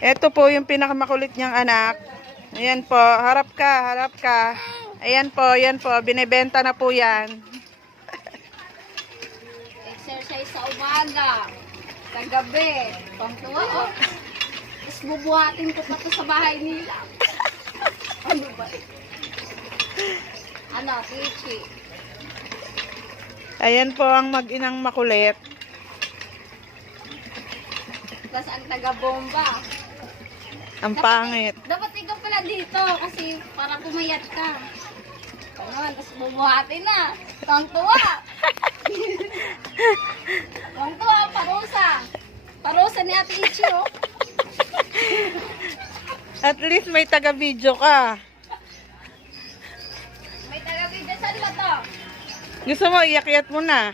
Ito po yung pinakamakulit niyang anak. Ayan po, harap ka, harap ka. Ayan po, binibenta na po yan. Exercise sa umaga, sa gabi, pangtuwa, oh. Tapos bubuhatin ko pa to sa bahay nila. Ano ba? Ano, Kichi? Ayan po ang mag-inang makulit. Tapos ang taga-bomba. Ang pangit. Dapat ikaw pala dito kasi para pumayat ka. Ano, tapos bubuhatin na. Tangtuwa. Tangtuwa, parusa. Parusa ni Ate Ichi, oh. At least may taga-video ka. May taga-video. Saan ba to? Gusto mo, iyakyat mo na.